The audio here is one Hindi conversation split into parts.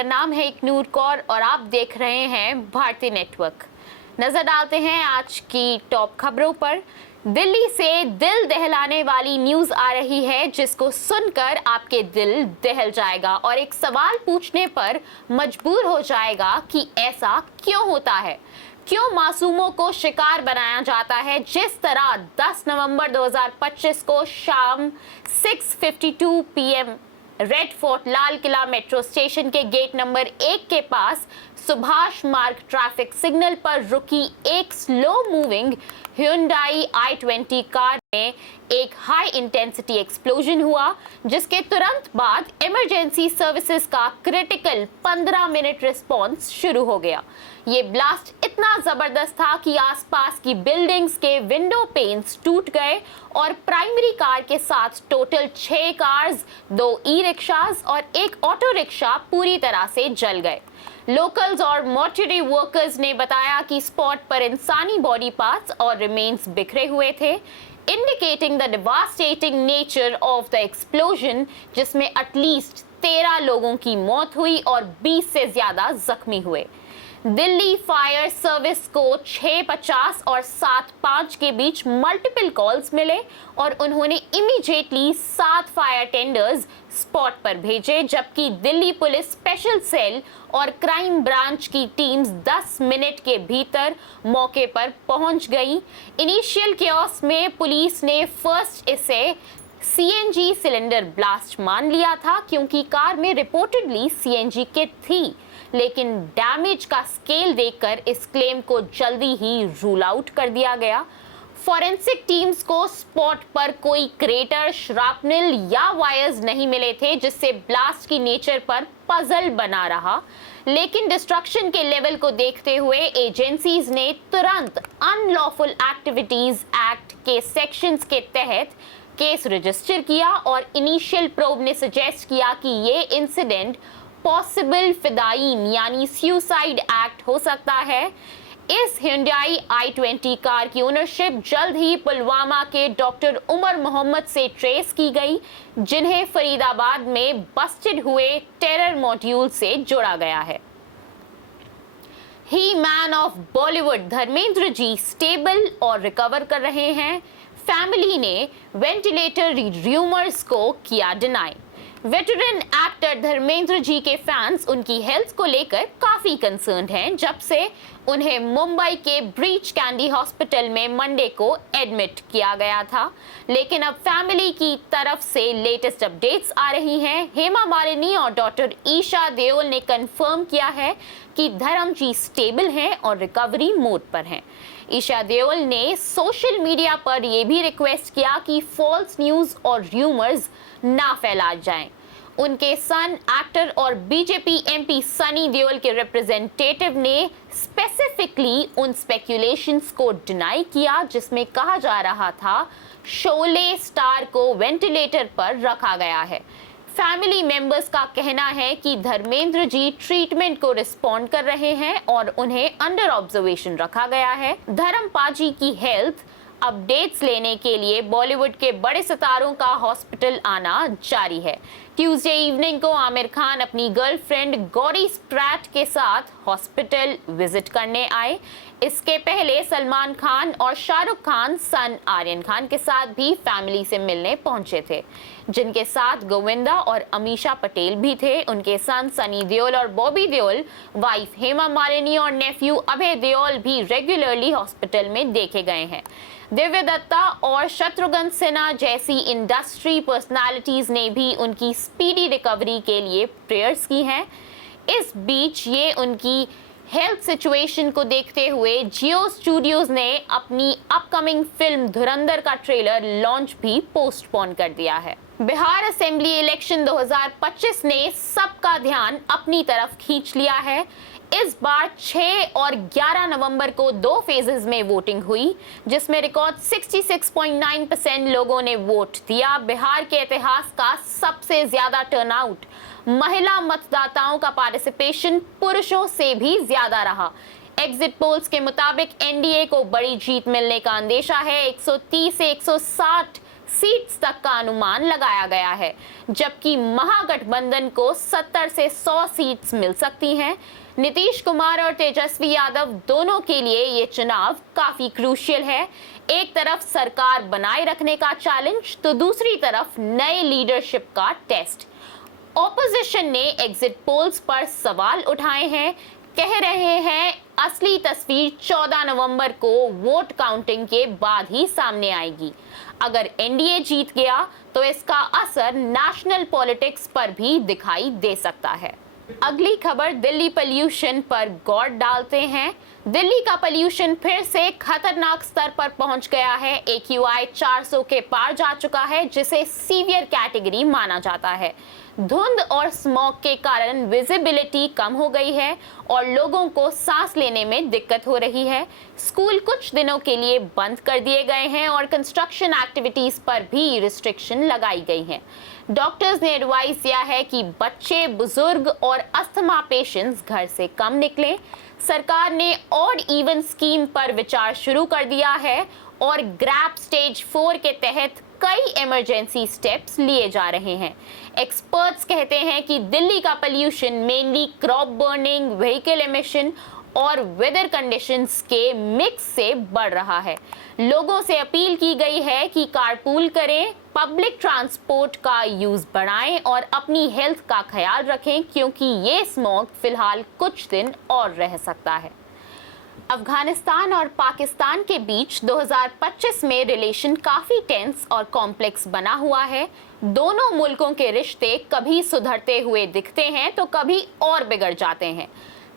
मेरा नाम है इकनूर कौर और आप देख रहे हैं भारतीय नेटवर्क। नजर डालते हैं आज की टॉप खबरों पर। दिल्ली से दिल दहलाने वाली न्यूज आ रही है जिसको सुनकर आपके दिल दहल जाएगा और एक सवाल पूछने पर मजबूर हो जाएगा कि ऐसा क्यों होता है, क्यों मासूमों को शिकार बनाया जाता है। जिस तरह 10 नवंबर 2025 को शाम 6:52 PM red fort Lal Qila metro station के गेट नंबर 1 के पास सुभाष मार्ग ट्रैफिक सिग्नल पर रुकी एक slow moving Hyundai i20 car में एक हाई इंटेंसिटी एक्सप्लोजन हुआ, जिसके तुरंत बाद इमरजेंसी सर्विसेज का क्रिटिकल 15 मिनट रिस्पॉन्स शुरू हो गया। ये ब्लास्ट इतना जबरदस्त था कि आसपास की बिल्डिंग्स के विंडो पेन्स टूट गए और प्राइमरी कार के साथ टोटल 6 कार्स, 2 ई-रिक्शाज और एक ऑटो रिक्शा पूरी तरह से जल गए। लोकल्स और मॉर्चरी वर्कर्स ने बताया कि स्पॉट पर इंसानी बॉडी पार्ट्स और रिमेन्स बिखरे हुए थे, indicating the devastating nature of the explosion, जिसमें एटलीस्ट 13 लोगों की मौत हुई और 20 से ज्यादा जख्मी हुए। दिल्ली फायर सर्विस को 6:50 और 7:05 के बीच मल्टीपल कॉल्स मिले और उन्होंने इमीडिएटली 7 फायर टेंडर्स स्पॉट पर भेजे, जबकि दिल्ली पुलिस स्पेशल सेल और क्राइम ब्रांच की टीम्स 10 मिनट के भीतर मौके पर पहुंच गई। इनिशियल केओस में पुलिस ने फर्स्ट इसे सीएनजी सिलेंडर ब्लास्ट मान लिया था क्योंकि कार में रिपोर्टेडली सीएनजी किट थी, लेकिन डैमेज का स्केल देखकर इस क्लेम को जल्दी ही रूल आउट कर दिया गया। फॉरेंसिक टीम्स को स्पॉट पर कोई क्रेटर, श्रापनल या वायर्स नहीं मिले थे, जिससे ब्लास्ट की नेचर पर पजल बना रहा। लेकिन डिस्ट्रक्शन के लेवल को देखते हुए एजेंसीज ने तुरंत अनलॉफुल एक्टिविटीज एक्ट के सेक्शंस के तहत केस रजिस्टर किया और इनिशियल प्रोब ने सजेस्ट किया कि ये इंसिडेंट पॉसिबल फिदाइन यानी सुसाइड एक्ट हो सकता है। इस Hyundai i20 कार की ओनरशिप जल्द ही पुलवामा के डॉक्टर उमर मोहम्मद से ट्रेस की गई, जिन्हें फरीदाबाद में बस्टेड हुए टेरर मॉड्यूल से जोड़ा गया है। He man of Bollywood Dharmendra ji stable और रिकवर कर रहे हैं। फैमिली ने वेंटिलेटर र्यूमर्स को किया deny. Veteran actor Dharmendra ji के फैंस उनकी हेल्थ को लेकर काफी कंसर्न्ड हैं, जब से उन्हें मुंबई के ब्रीच कैंडी हॉस्पिटल में मंडे को एडमिट किया गया था। लेकिन अब फैमिली की तरफ से लेटेस्ट अपडेट्स आ रही हैं। हेमा मालिनी और डॉटर ईशा देओल ने कंफर्म किया है कि धर्म जी स्टेबल हैं और रिकवरी मोड पर हैं। ईशा देओल ने सोशल मीडिया पर यह भी रिक्वेस्ट किया कि फॉल्स न्यूज और र्यूमर्स ना फैला जाएं। उनके सन एक्टर और बीजेपी एमपी सनी देओल के रिप्रेजेंटेटिव ने स्पेसिफिकली उन स्पेक्यूलेशंस को डिनाई किया जिसमें कहा जा रहा था शोले स्टार को वेंटिलेटर पर रखा गया है। फैमिली मेंबर्स का कहना है कि धर्मेंद्र जी ट्रीटमेंट को रिस्पॉन्ड कर रहे हैं और उन्हें अंडर ऑब्जर्वेशन रखा गया है। धर्म पाजी की हेल्थ अपडेट्स लेने के लिए बॉलीवुड के बड़े सितारों का हॉस्पिटल आना जारी है। ट्यूसडे इवनिंग को आमिर खान अपनी गर्लफ्रेंड गौरी स्प्रैट के साथ हॉस्पिटल विजिट करने आए। इसके पहले सलमान खान और शाहरुख खान सन आर्यन खान के साथ भी फैमिली से मिलने पहुंचे थे, जिनके साथ गोविंदा और अमीषा पटेल भी थे। उनके सन सनी देओल और बॉबी देओल, वाइफ हेमा मालिनी और नेफ्यू अभय देओल भी रेगुलरली हॉस्पिटल में देखे गए हैं। दिव्या दत्ता और शत्रुघ्न सिन्हा जैसी इंडस्ट्री पर्सनालिटीज ने भी उनकी स्पीडी रिकवरी के लिए प्रेयर्स की हैं। इस बीच ये उनकी हेल्थ सिचुएशन को देखते हुए जियो स्टूडियोज ने अपनी अपकमिंग फिल्म धुरंधर का ट्रेलर लॉन्च भी पोस्टपोन कर दिया है। बिहार असेंबली इलेक्शन 2025 ने सबका ध्यान अपनी तरफ खींच लिया है। इस बार 6 और 11 नवंबर को 2 फेजेस में वोटिंग हुई, जिसमें रिकॉर्ड 66.9% लोगों ने वोट दिया। बिहार के इतिहास का सबसे ज्यादा टर्नआउट, महिला मतदाताओं का पार्टिसिपेशन पुरुषों से भी ज्यादा रहा। एग्जिट पोल्स के मुताबिक एनडीए को बड़ी जीत मिलने का अंदेशा है। 130 से 160 सीट्स तक का अनुमान लगाया गया है, जबकि महागठबंधन को 70 से 100 सीट्स मिल सकती हैं। नीतीश कुमार और तेजस्वी यादव दोनों के लिए ये चुनाव काफी क्रूशियल है। एक तरफ सरकार बनाए रखने का चैलेंज तो दूसरी तरफ नए लीडरशिप का टेस्ट। ऑपोजिशन ने एग्जिट पोल्स पर सवाल उठाए हैं, कह रहे हैं असली तस्वीर 14 नवंबर को वोट काउंटिंग के बाद ही सामने आएगी। अगर एनडीए जीत गया तो इसका असर नेशनल पॉलिटिक्स पर भी दिखाई दे सकता है। अगली खबर दिल्ली पोल्यूशन पर गौर डालते हैं। दिल्ली का पोल्यूशन फिर से खतरनाक स्तर पर पहुंच गया है। AQI 400 के पार जा चुका है, जिसे सीवियर कैटेगरी माना जाता है। धुंध और स्मॉग के कारण विजिबिलिटी कम हो गई है और लोगों को सांस लेने में दिक्कत हो रही है। स्कूल कुछ दिनों के लिए बंद कर दिए गए हैं और कंस्ट्रक्शन एक्टिविटीज पर भी रिस्ट्रिक्शन लगाई गई है। डॉक्टर्स ने एडवाइस दिया है कि बच्चे, बुजुर्ग और अस्थमा पेशेंट्स घर से कम निकलें। सरकार ने ऑड इवन स्कीम पर विचार शुरू कर दिया है और ग्रैप स्टेज 4 के तहत कई इमरजेंसी स्टेप्स लिए जा रहे हैं। एक्सपर्ट्स कहते हैं कि दिल्ली का pollution mainly crop burning, vehicle emission और वेदर कंडीशंस के मिक्स से बढ़ रहा है। लोगों से अपील की गई है कि कारपूल करें, पब्लिक ट्रांसपोर्ट का यूज बढ़ाएं और अपनी हेल्थ का ख्याल रखें, क्योंकि ये स्मॉग फिलहाल कुछ दिन और रह सकता है। अफगानिस्तान और पाकिस्तान के बीच 2025 में रिलेशन काफी टेंस और कॉम्प्लेक्स बना हुआ है। दोनों मुल्कों के रिश्ते कभी सुधरते हुए दिखते हैं तो कभी और बिगड़ जाते हैं।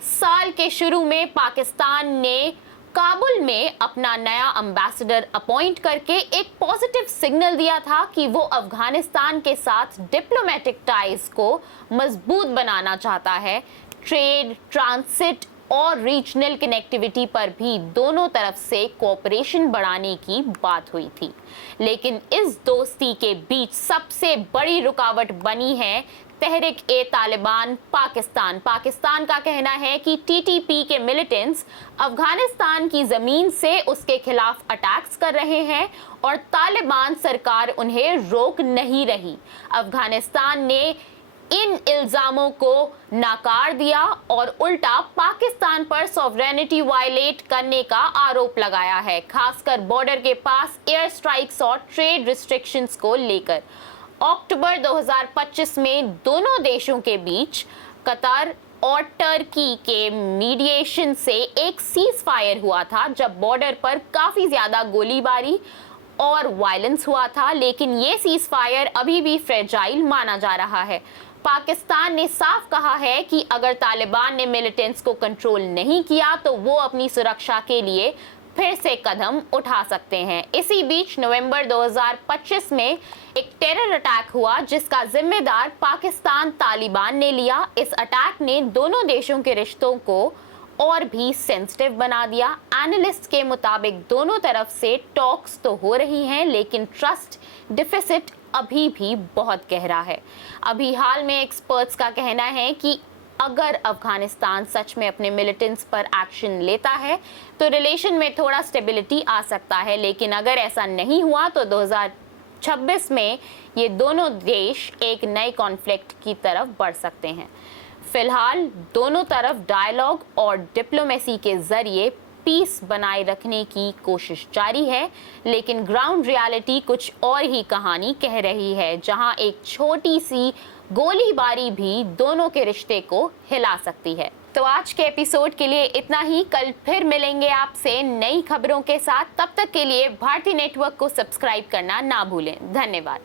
साल के शुरू में पाकिस्तान ने काबुल में अपना नया एम्बेसडर अपॉइंट करके एक पॉजिटिव सिग्नल दिया था कि वो अफगानिस्तान के साथ डिप्लोमेटिक टाइज को मजबूत बनाना चाहता है। ट्रेड, ट्रांसिट और रीजनल कनेक्टिविटी पर भी दोनों तरफ से कोऑपरेशन बढ़ाने की बात हुई थी। लेकिन इस दोस्ती के बीच सबसे बड़ी रुकावट बनी है तहरीक-ए-तालिबान पाकिस्तान। पाकिस्तान का कहना है कि TTP के मिलिटेंट्स अफगानिस्तान की जमीन से उसके खिलाफ अटैक्स कर रहे हैं और तालिबान सरकार उन्हें रोक नहीं रही। अफगानिस्तान ने इन इल्जामों को नकार दिया और उल्टा पाकिस्तान पर सॉवरेनिटी वायलेट करने का आरोप लगाया है, खासकर बॉर्डर के पास एयर स्ट्राइक्स और ट्रेड रिस्ट्रिक्शंस को लेकर। अक्टूबर 2025 में दोनों देशों के बीच कतर और टर्की के मीडिएशन से एक सीज फायर हुआ था, जब बॉर्डर पर काफी ज्यादा गोलीबारी और वायलेंस हुआ था, लेकिन ये सीज फायर अभी भी फ्रेजाइल माना जा रहा है। पाकिस्तान ने साफ कहा है कि अगर तालिबान ने मिलिटेंट्स को कंट्रोल नहीं किया तो वो अपनी सुरक्षा के लिए फिर से कदम उठा सकते हैं। इसी बीच नवंबर 2025 में एक टेरर अटैक हुआ, जिसका जिम्मेदार पाकिस्तान तालिबान ने लिया। इस अटैक ने दोनों देशों के रिश्तों को और भी सेंसिटिव बना दिया। एनालिस्ट के मुताबिक दोनों तरफ से टॉक्स तो हो रही हैं, लेकिन ट्रस्ट डिफिसिट अभी भी बहुत गहरा है। अभी हाल में एक्सपर्ट्स का कहना है कि अगर अफगानिस्तान सच में अपने मिलिटेंट्स पर एक्शन लेता है तो रिलेशन में थोड़ा स्टेबिलिटी आ सकता है, लेकिन अगर ऐसा नहीं हुआ तो 2026 में ये दोनों देश एक नए कॉन्फ्लिक्ट की तरफ बढ़ सकते हैं। फिलहाल दोनों तरफ डायलॉग और डिप्लोमेसी के जरिए पीस बनाए रखने की कोशिश जारी है, लेकिन ग्राउंड रियलिटी कुछ और ही कहानी कह रही है, जहां एक छोटी सी गोलीबारी भी दोनों के रिश्ते को हिला सकती है। तो आज के एपिसोड के लिए इतना ही। कल फिर मिलेंगे आपसे नई खबरों के साथ। तब तक के लिए भारती नेटवर्क को सब्सक्राइब करना ना भूलें। धन्यवाद।